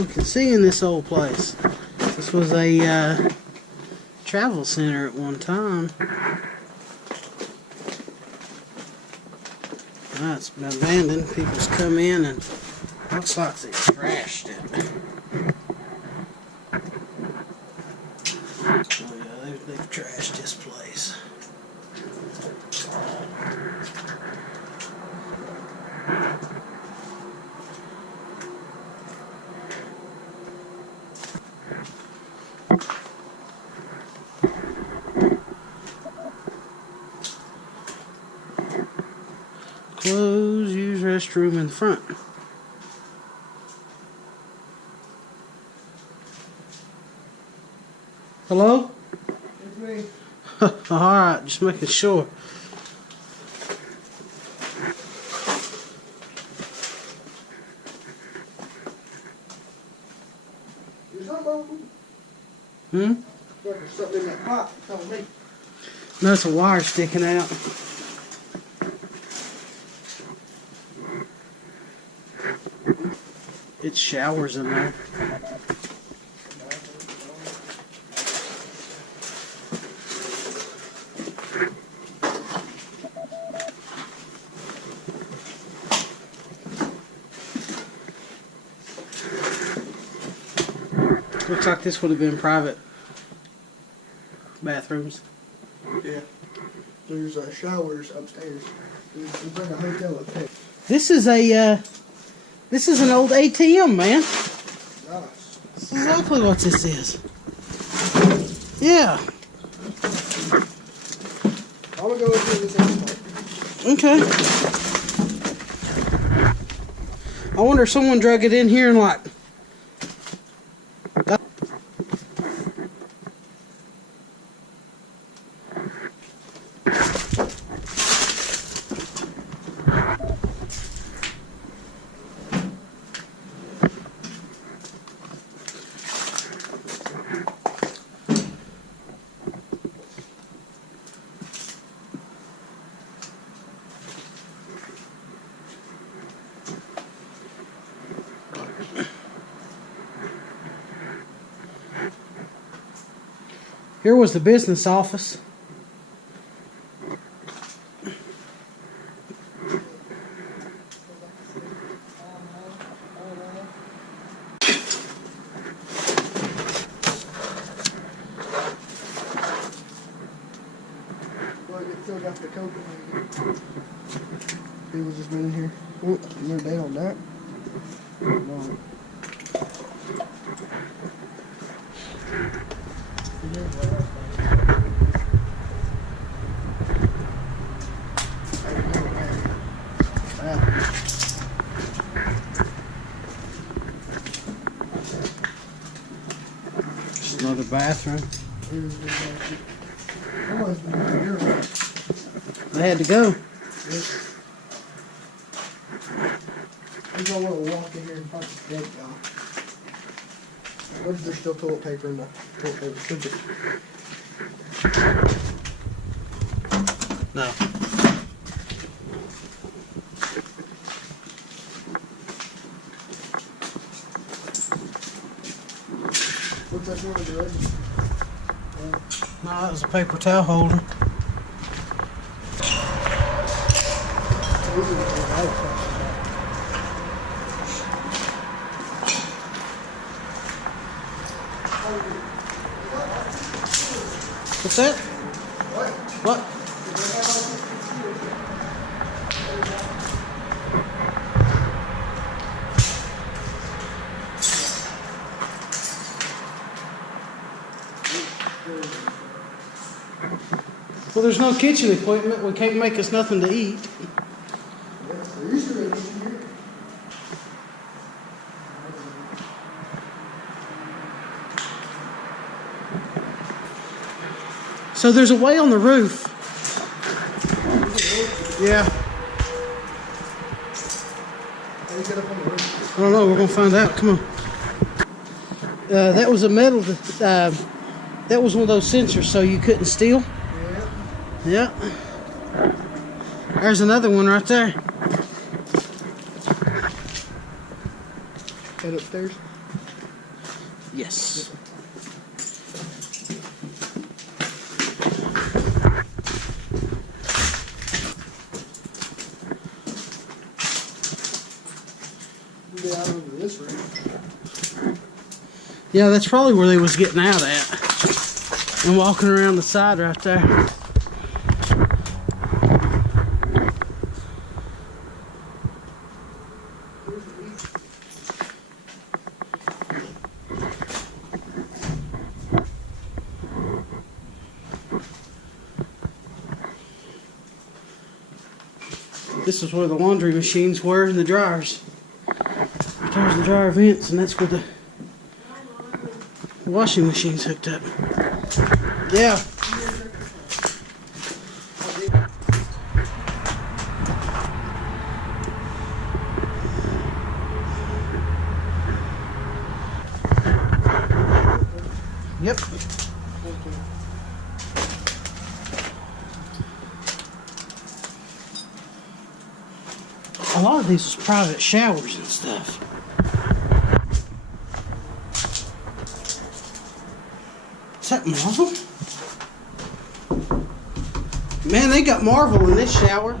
you can see in this old place. This was a travel center at one time. Now it's been abandoned. People's come in and looks like they trashed it. Oh yeah, they've trashed this place. Close, use restroom in the front. Hello? It's me. Alright, just making sure. There's something open. There's something in that pot. Tell me. No, it's a wire sticking out. It's showers in there. Looks like this would have been private bathrooms. Yeah. There's showers upstairs. It's like a hotel up there. This is an old ATM, man. Nice. That's exactly what this is. Yeah. I'm gonna go into this house. Okay. I wonder if someone drug it in here and like. Here was the business office. Look, it still got the coke in here. People just been in here. Oh, no date on that. No. Just another bathroom. They had to go. You don't want to walk in here and find the dead guy. What if there's still toilet paper in the toilet paper? Should be. No. Looks like one of the register. No, that was a paper towel holder. What's that? What? Well, there's no kitchen equipment. We can't make us nothing to eat. So there's a way on the roof. Yeah. I don't know. We're gonna find out. Come on. That was a metal. That was one of those sensors, so you couldn't steal. Yeah. There's another one right there. Head upstairs. Yes. Get out over this room. Yeah, that's probably where they was getting out at. And walking around the side right there. This is where the laundry machines were and the dryers. There's the dryer vents, and that's where the washing machine's hooked up. Yeah. Yep. A lot of these was private showers and stuff. Is that Marvel? Man, they got Marvel in this shower.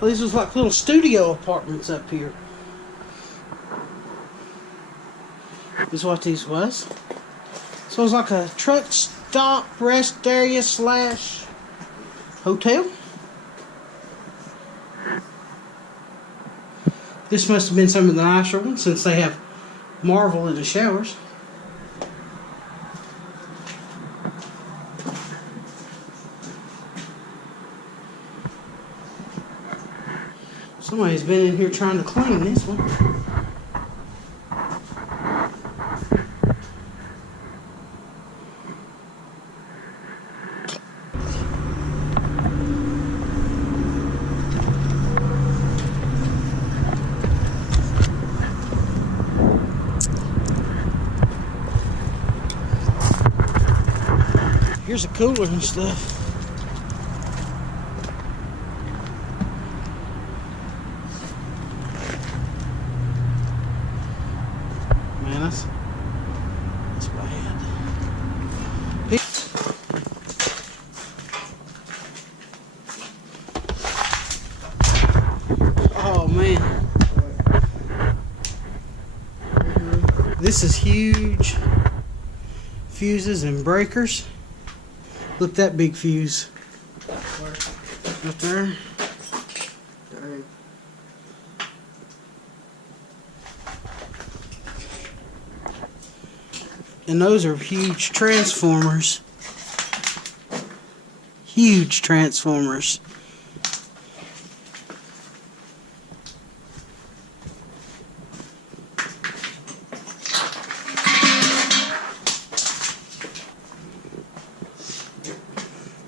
Well, these was like little studio apartments up here. Is what these was. So it was like a truck stop, rest area slash hotel. This must have been some of the nicer ones since they have Marvel in the showers. Somebody's been in here trying to clean this one. Here's a cooler and stuff. Man, that's bad. Oh man. This is huge. Fuses and breakers. Look at that big fuse. Right there. Dang. And those are huge transformers. Huge transformers.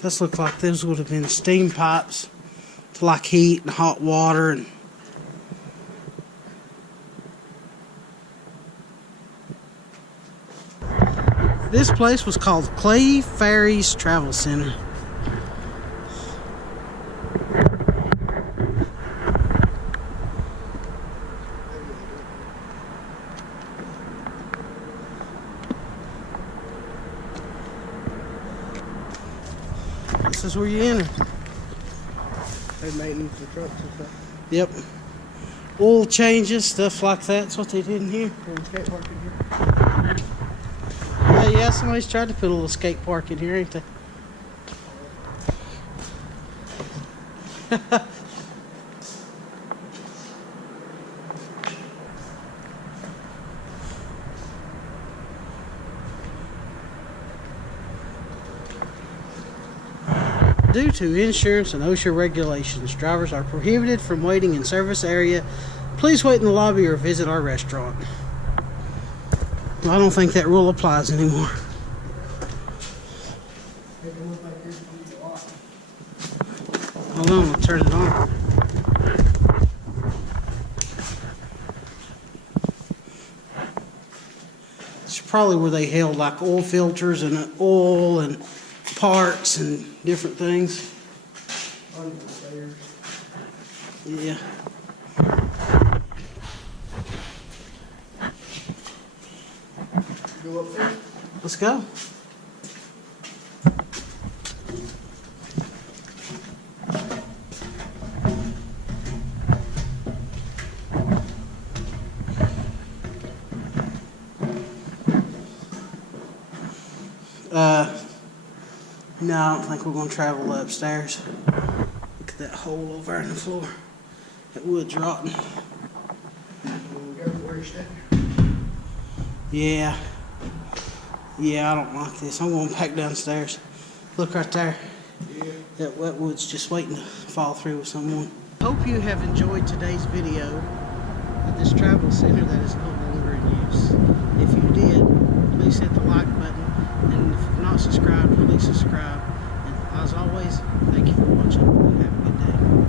This looks like those would have been steam pipes to like heat and hot water and this place was called Clay Ferries Travel Center. This is where you enter. They maintenance the trucks and stuff. Yep. Oil changes, stuff like that. That's what they did in here. There's a skate park in here. Yeah, somebody's tried to put a little skate park in here, ain't they? Due to insurance and OSHA regulations, drivers are prohibited from waiting in service area. Please wait in the lobby or visit our restaurant. Well, I don't think that rule applies anymore. Hold on, I'll turn it on. probably where they held like oil filters and oil and parts and different things. Under the stairs. Yeah. Go up there. Let's go. No, I don't think we're going to travel upstairs. Look at that hole over in the floor. That wood's rotten. Where you stay? Yeah. Yeah, I don't like this. I'm going back downstairs. Look right there. Yeah. That wetwood's just waiting to fall through with someone. Hope you have enjoyed today's video of this travel center that is no longer in use. If you did, please hit the like button. And if you're not subscribed, please subscribe. And as always, thank you for watching and have a good day.